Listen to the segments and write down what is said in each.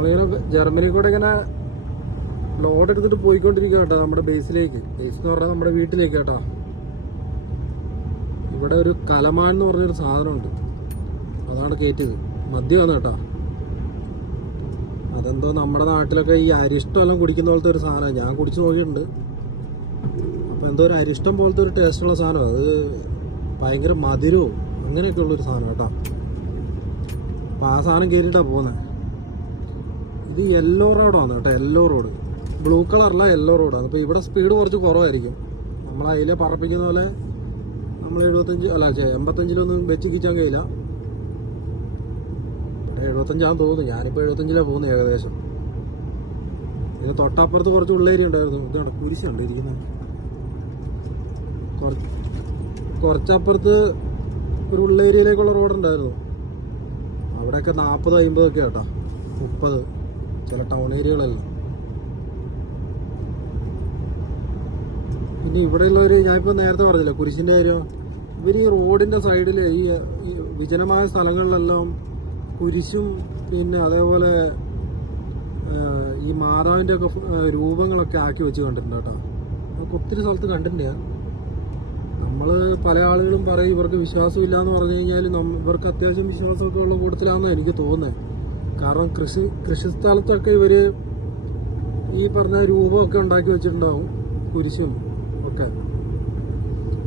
നമ്മളിങ്ങനെ ജർമ്മനി കൂടെ ഇങ്ങനെ ലോഡ് എടുത്തിട്ട് പോയിക്കൊണ്ടിരിക്കുക കേട്ടോ, നമ്മുടെ ബേസിലേക്ക്. ബേസ് എന്ന് പറഞ്ഞാൽ നമ്മുടെ വീട്ടിലേക്ക് കേട്ടോ. ഇവിടെ ഒരു കലമാൻ എന്ന് പറഞ്ഞൊരു സാധനമുണ്ട്, അതാണ് കയറ്റിയത്. മദ്യമാണ് കേട്ടോ. അതെന്തോ നമ്മുടെ നാട്ടിലൊക്കെ ഈ അരിഷ്ടമെല്ലാം കുടിക്കുന്ന പോലത്തെ ഒരു സാധനമാണ്. ഞാൻ കുടിച്ച് നോക്കിയിട്ടുണ്ട്. അപ്പോൾ എന്തോ ഒരു അരിഷ്ടം പോലത്തെ ഒരു ടേസ്റ്റുള്ള സാധനമാണ്. അത് ഭയങ്കര മധുരവും അങ്ങനെയൊക്കെ ഉള്ളൊരു സാധനം കേട്ടോ. അപ്പോൾ ആ സാധനം കയറിയിട്ടാണ് പോകുന്നത്. ഇത് യെല്ലോ റോഡാണ് കേട്ടോ, യെല്ലോ റോഡ്. ബ്ലൂ കളറല്ല, യെല്ലോ റോഡാണ്. അപ്പോൾ ഇവിടെ സ്പീഡ് കുറച്ച് കുറവായിരിക്കും. നമ്മൾ അതിലെ പറപ്പിക്കുന്ന പോലെ നമ്മൾ 85 വെച്ച് കിച്ചാൻ കഴിയില്ല. ഇവിടെ 75 തോന്നുന്നു. ഞാനിപ്പോൾ 75 പോകുന്നത് ഏകദേശം. ഇത് തൊട്ടപ്പുറത്ത് കുറച്ച് ഉള്ളേരിയ ഉണ്ടായിരുന്നു. ഇതാണ് കുരിശുണ്ട് ഇരിക്കുന്നത്. കുറച്ചപ്പുറത്ത് ഒരു ഉള്ളേരിയയിലേക്കുള്ള റോഡുണ്ടായിരുന്നു. അവിടെയൊക്കെ 40-50 ഒക്കെ കേട്ടോ, 30 ചില ടൗൺ ഏരിയകളെല്ലാം. പിന്നെ ഇവിടെയുള്ളവർ, ഞാനിപ്പോൾ നേരത്തെ പറഞ്ഞില്ല കുരിശിൻ്റെ കാര്യം, ഇവർ ഈ റോഡിൻ്റെ സൈഡിൽ ഈ വിജനമായ സ്ഥലങ്ങളിലെല്ലാം കുരിശും പിന്നെ അതേപോലെ ഈ മാതാവിൻ്റെ ഒക്കെ രൂപങ്ങളൊക്കെ ആക്കി വെച്ച് കണ്ടിട്ടുണ്ട് കേട്ടോ. അതൊക്കെ ഒത്തിരി സ്ഥലത്ത് കണ്ടിട്ടുണ്ട് ഞാൻ. നമ്മൾ പല ആളുകളും പറയും ഇവർക്ക് വിശ്വാസമില്ല എന്ന് പറഞ്ഞു കഴിഞ്ഞാൽ ഇവർക്ക് അത്യാവശ്യം വിശ്വാസമൊക്കെ ഉള്ള കൂട്ടത്തിലാണെന്ന് എനിക്ക് തോന്നുന്നത്. കാരണം കൃഷിസ്ഥലത്തൊക്കെ ഇവർ ഈ പറഞ്ഞ രൂപമൊക്കെ ഉണ്ടാക്കി വെച്ചിട്ടുണ്ടാവും, കുരിശും ഒക്കെ.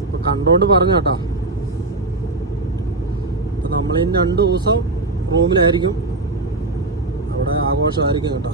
അപ്പോൾ കണ്ടോണ്ട് പറഞ്ഞു കേട്ടോ. അപ്പം നമ്മളിനി 2 ദിവസം റൂമിലായിരിക്കും, അവിടെ ആഘോഷമായിരിക്കും കേട്ടോ.